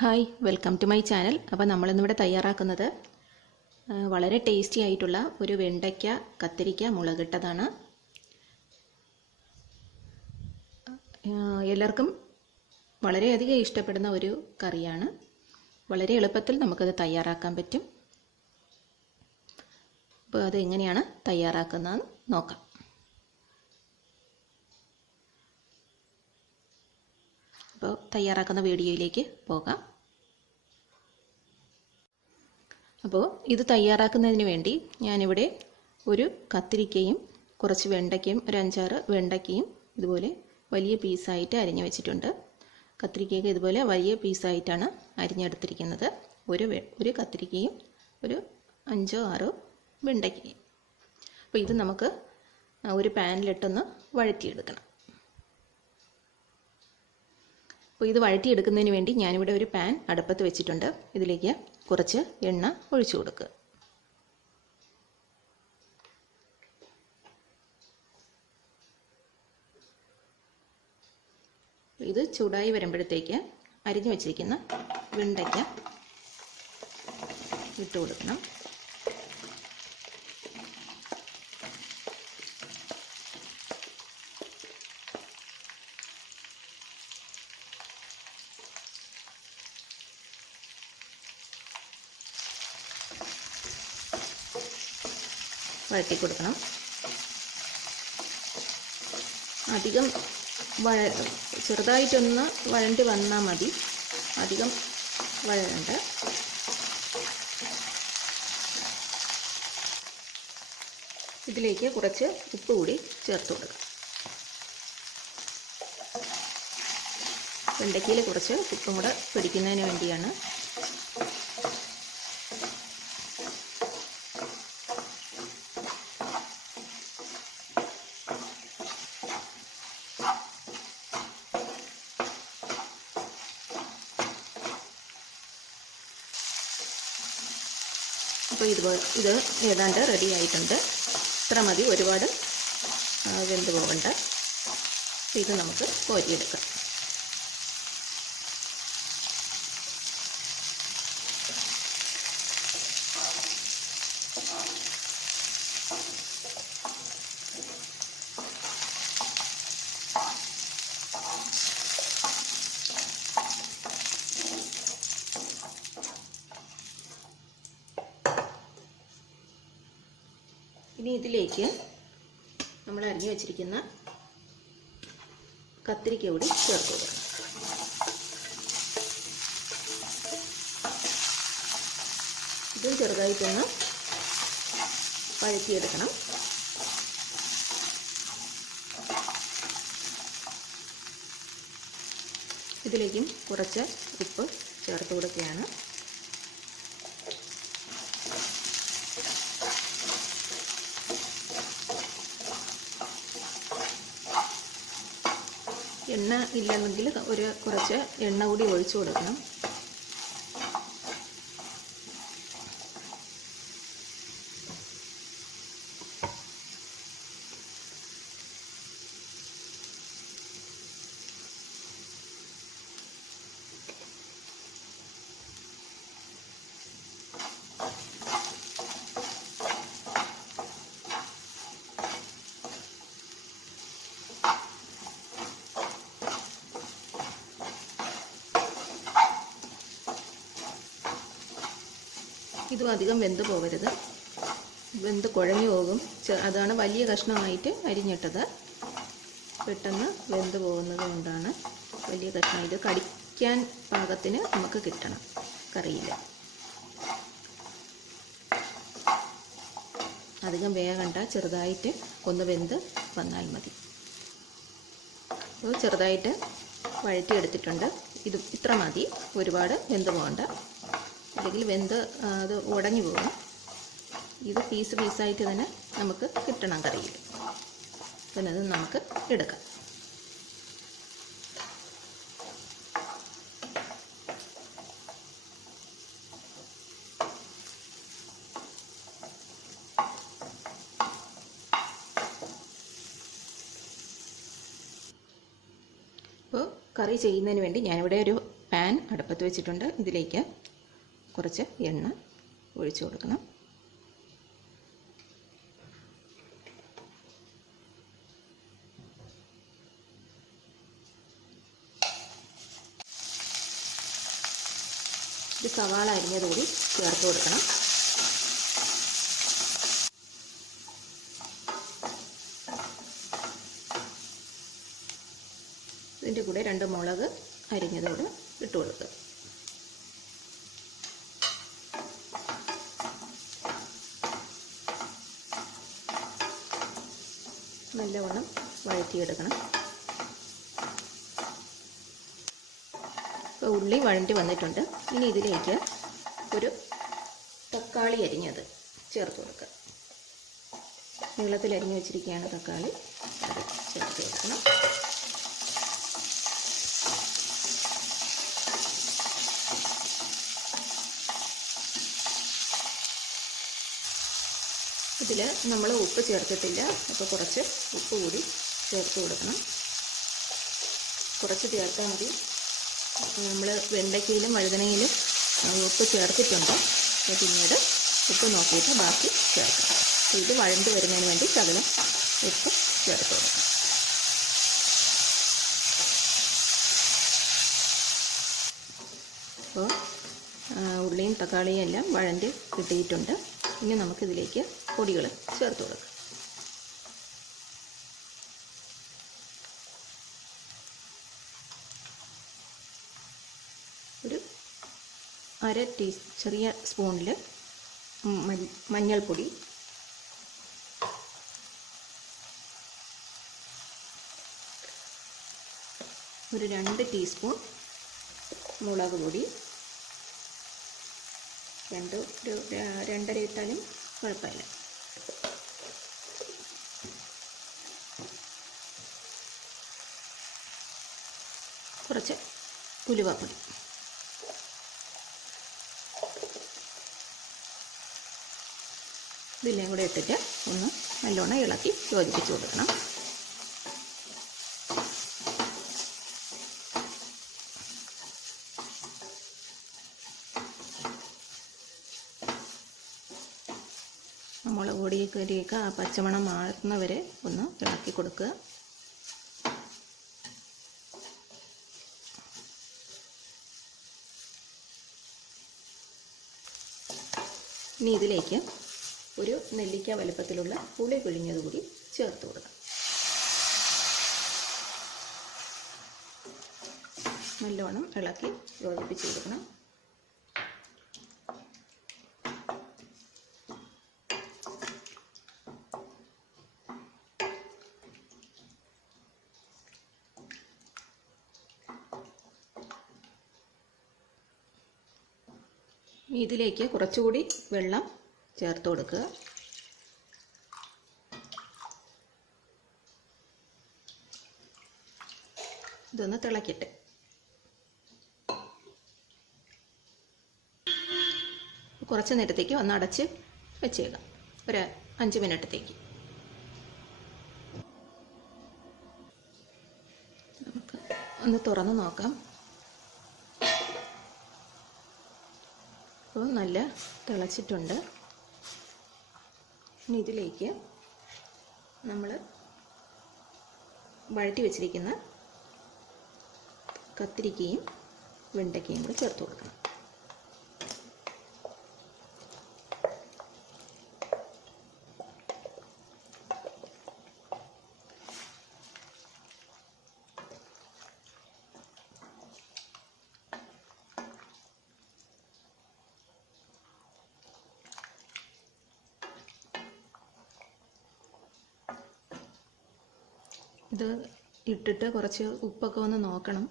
Hi, welcome to my channel. അപ്പോൾ നമ്മളിന്നിവിടെ തയ്യാറാക്കുന്നത് വളരെ ടേസ്റ്റി ആയിട്ടുള്ള ഒരു വെണ്ടയ്ക്ക കത്തിരിക്ക മുളകിട്ടതാണ്. എല്ലാവർക്കും വളരെയധികം ഇഷ്ടപ്പെടുന്ന ഒരു കറിയാണ്. വളരെ എളുപ്പത്തിൽ നമുക്കത് തയ്യാറാക്കാൻ പറ്റും. അപ്പോൾ അത് എങ്ങനെയാണ് തയ്യാറാക്കുന്നതെന്ന് നോക്കാം. അപ്പോൾ തയ്യാറാക്കുന്ന വീഡിയോയിലേക്ക് പോകാം. അപ്പോൾ ഇത് തയ്യാറാക്കുന്നതിന് വേണ്ടി ഞാനിവിടെ ഒരു കത്തിരിക്കയും കുറച്ച് വെണ്ടയ്ക്കയും ഒരു 5-6 വെണ്ടയ്ക്കയും ഇതുപോലെ വലിയ പീസായിട്ട് അരിഞ്ഞു വെച്ചിട്ടുണ്ട്. കത്തിരിക്കയൊക്കെ ഇതുപോലെ വലിയ പീസായിട്ടാണ് അരിഞ്ഞെടുത്തിരിക്കുന്നത്. ഒരു കത്തിരിക്കയും ഒരു 5-6 വെണ്ടയ്ക്കയും. അപ്പോൾ ഇത് നമുക്ക് ഒരു പാനിലിട്ടൊന്ന് വഴറ്റിയെടുക്കണം. അപ്പോൾ ഇത് വഴറ്റിയെടുക്കുന്നതിന് വേണ്ടി ഞാനിവിടെ ഒരു പാൻ അടുപ്പത്ത് വെച്ചിട്ടുണ്ട്. ഇതിലേക്ക് കുറച്ച് എണ്ണ ഒഴിച്ചു കൊടുക്കുക. ഇത് ചൂടായി വരുമ്പോഴത്തേക്ക് അരിഞ്ഞു വെച്ചിരിക്കുന്ന വെണ്ടയ്ക്ക ഇട്ട് കൊടുക്കണം. വഴറ്റി കൊടുക്കണം. അധികം ചെറുതായിട്ടൊന്ന് വഴണ്ടി വന്നാൽ മതി, അധികം വഴണ്ട. ഇതിലേക്ക് കുറച്ച് ഉപ്പ് കൂടി ചേർത്ത് കൊടുക്കാം. വെണ്ടയ്ക്കയിൽ കുറച്ച് ഉപ്പും കൂടെ പിടിക്കുന്നതിന് വേണ്ടിയാണ്. അപ്പോൾ ഇത് ഏതാണ്ട് റെഡി ആയിട്ടുണ്ട്. ഇത്ര മതി, ഒരുപാട് വെന്ത് പോകണ്ട. ഇത് നമുക്ക് കോരിയെടുക്കാം. ഇനി ഇതിലേക്ക് നമ്മൾ അരിഞ്ഞു വെച്ചിരിക്കുന്ന കത്തിരിക്ക കൂടി ചേർത്ത് കൊടുക്കണം. ഇതും ചെറുതായിട്ടൊന്ന് വഴറ്റിയെടുക്കണം. ഇതിലേക്കും കുറച്ച് ഉപ്പ് ചേർത്ത് കൊടുക്കുകയാണ്. എണ്ണ ഇല്ലെങ്കിൽ കുറച്ച് എണ്ണ കൂടി ഒഴിച്ചു കൊടുക്കണം. ഇതും അധികം വെന്ത് പോകരുത്, വെന്ത് കുഴഞ്ഞു പോകും. അതാണ് വലിയ കഷ്ണമായിട്ട് അരിഞ്ഞിട്ടത്. പെട്ടെന്ന് വെന്ത് പോകുന്നത് കൊണ്ടാണ് വലിയ കഷ്ണം. ഇത് കടിക്കാൻ പാകത്തിന് നമുക്ക് കിട്ടണം കറിയിൽ. അധികം വേഗണ്ട, ചെറുതായിട്ട് ഒന്ന് വെന്ത് വന്നാൽ മതി. അപ്പോൾ ചെറുതായിട്ട് വഴറ്റിയെടുത്തിട്ടുണ്ട്. ഇത് ഇത്ര മതി, ഒരുപാട് വെന്ത് പോകണ്ട, അല്ലെങ്കിൽ വെന്ത് അത് ഉടഞ്ഞു പോകും. ഇത് പീസായിട്ട് തന്നെ നമുക്ക് കിട്ടണം കറിയിൽ. പിന്നെ അത് നമുക്ക് എടുക്കാം. അപ്പോൾ കറി ചെയ്യുന്നതിന് വേണ്ടി ഞാനിവിടെ ഒരു പാൻ പാൻ അടുപ്പത്ത് വെച്ചിട്ടുണ്ട്. ഇതിലേക്ക് കുറച്ച് എണ്ണ ഒഴിച്ചു കൊടുക്കണം. ഒരു സവാള അരിഞ്ഞതുകൂടി ചേർത്ത് കൊടുക്കണം. ഇതിൻ്റെ കൂടെ 2 മുളക് അരിഞ്ഞതുകൂടെ ഇട്ട് കൊടുക്കുക. നല്ലവണ്ണം വഴറ്റിയെടുക്കണം. ഇപ്പോൾ ഉള്ളി വഴണ്ടി വന്നിട്ടുണ്ട്. ഇനി ഇതിലേക്ക് ഒരു തക്കാളി അരിഞ്ഞത് ചേർത്ത് കൊടുക്കുക. നീളത്തിൽ അരിഞ്ഞു വെച്ചിരിക്കുകയാണ് തക്കാളി, അത് ചേർത്ത് കൊടുക്കണം. ഇതിൽ നമ്മൾ ഉപ്പ് ചേർത്തിട്ടില്ല, അപ്പോൾ കുറച്ച് ഉപ്പ് കൂടി ചേർത്ത് കൊടുക്കണം. കുറച്ച് ചേർത്താൽ മതി. നമ്മൾ വെണ്ടയ്ക്കയിലും വഴുതനയിലും ഉപ്പ് ചേർത്തിട്ടുണ്ട്. അപ്പോൾ പിന്നീട് ഉപ്പ് നോക്കിയിട്ട് ബാക്കി ചേർക്കണം. ഇത് വഴണ്ട് വരുന്നതിന് വേണ്ടി ശകലം ഉപ്പ് ചേർത്ത് കൊടുക്കണം. അപ്പോൾ ഉള്ളിയും തക്കാളിയും എല്ലാം വഴണ്ട് കിട്ടിയിട്ടുണ്ട്. ഇനി നമുക്കിതിലേക്ക് പൊടികൾ ചേർത്ത് കൊടുക്കാം. ഒരു ചെറിയ സ്പൂണിൽ മഞ്ഞൾപ്പൊടി, ഒരു 2 ടീസ്പൂൺ മുളക് പൊടി, 2 ഇട്ടാലും കുഴപ്പമില്ല. കുറച്ച് ഉലുവപ്പൊടി, ഇതെല്ലാം കൂടെ ഇട്ടിട്ട് ഒന്ന് നല്ലോണം ഇളക്കി യോജിപ്പിച്ച് കൊടുക്കണം. മുളക് പൊടിയൊക്കെ ആ പച്ചമണം മാറുന്നവരെ ഒന്ന് ഇളക്കി കൊടുക്കുക. ഇനി ഇതിലേക്ക് ഒരു നെല്ലിക്ക വലുപ്പത്തിലുള്ള പുളി പിഴിഞ്ഞത് കൂടി ചേർത്ത് കൊടുക്കാം. നല്ലോണം ഇളക്കി യോജിപ്പിച്ച് കൊടുക്കണം. ഇതിലേക്ക് കുറച്ചുകൂടി വെള്ളം ചേർത്ത് കൊടുക്കുക. ഇതൊന്ന് തിളക്കട്ടെ. കുറച്ച് നേരത്തേക്ക് ഒന്ന് അടച്ച് വെച്ചേക്കാം, ഒരു 5 മിനിറ്റത്തേക്ക്. നമുക്ക് ഒന്ന് തുറന്ന് നോക്കാം. അപ്പോൾ നല്ല തിളച്ചിട്ടുണ്ട്. ഇനി ഇതിലേക്ക് നമ്മൾ വഴറ്റി വെച്ചിരിക്കുന്ന കത്തിരിക്കയും വെണ്ടയ്ക്കയും കൂടി ചേർത്ത് കൊടുക്കണം. ഇത് ഇട്ടിട്ട് കുറച്ച് ഉപ്പൊക്കെ ഒന്ന് നോക്കണം.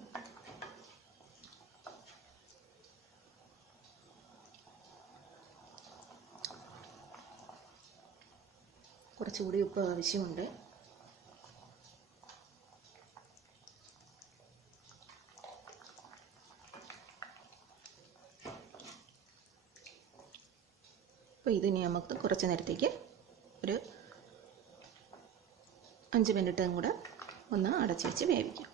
കുറച്ചുകൂടി ഉപ്പ് ആവശ്യമുണ്ട്. അപ്പോൾ ഇതിനി നമുക്ക് കുറച്ച് നേരത്തേക്ക് ഒരു 5 മിനിറ്റും കൂടെ ഒന്ന് അടച്ചു വെച്ച് വേവിക്കാം.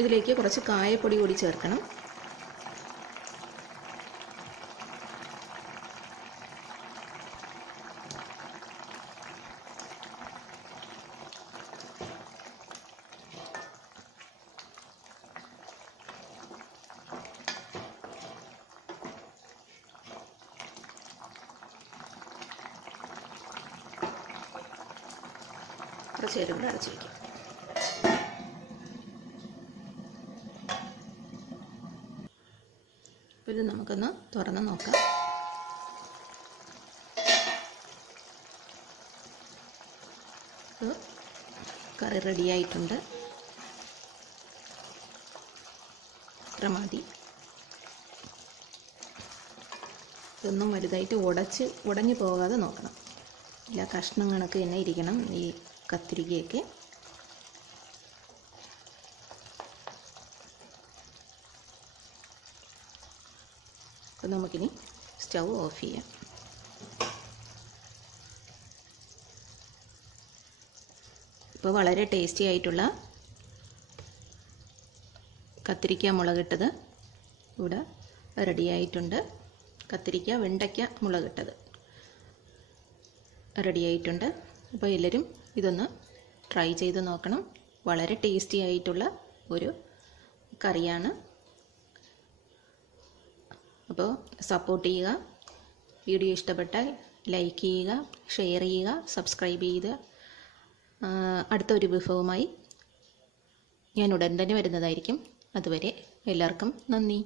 ഇതിലേക്ക് കുറച്ച് കായപ്പൊടി കൂടി ചേർക്കണം. കുറച്ച് നേരം കൂടെ അടച്ചു വയ്ക്കാം. ഇത് നമുക്കൊന്ന് തുറന്ന് നോക്കാം. കറി റെഡിയായിട്ടുണ്ട്. ഇത്ര മതി. ഇതൊന്നും വലുതായിട്ട് ഉടഞ്ഞു പോകാതെ നോക്കണം. എല്ലാ കഷ്ണം കണക്ക് തന്നെ ഇരിക്കണം ഈ കത്തിരിക്കയൊക്കെ. അപ്പോൾ നമുക്കിനി സ്റ്റൗ ഓഫ് ചെയ്യാം. ഇപ്പോൾ വളരെ ടേസ്റ്റി ആയിട്ടുള്ള കത്തിരിക്ക മുളകിട്ടത് ഇവിടെ റെഡിയായിട്ടുണ്ട്. കത്തിരിക്ക വെണ്ടയ്ക്ക മുളകിട്ടത് റെഡിയായിട്ടുണ്ട്. അപ്പോൾ എല്ലാവരും ഇതൊന്ന് ട്രൈ ചെയ്ത് നോക്കണം. വളരെ ടേസ്റ്റി ആയിട്ടുള്ള ഒരു കറിയാണ്. അപ്പോൾ സപ്പോർട്ട് ചെയ്യുക. വീഡിയോ ഇഷ്ടപ്പെട്ടാൽ ലൈക്ക് ചെയ്യുക, ഷെയർ ചെയ്യുക, സബ്സ്ക്രൈബ് ചെയ്ത് അടുത്തൊരു വിഭവമായി ഞാൻ ഉടൻ തന്നെ വരുന്നതായിരിക്കും. അതുവരെ എല്ലാവർക്കും നന്ദി.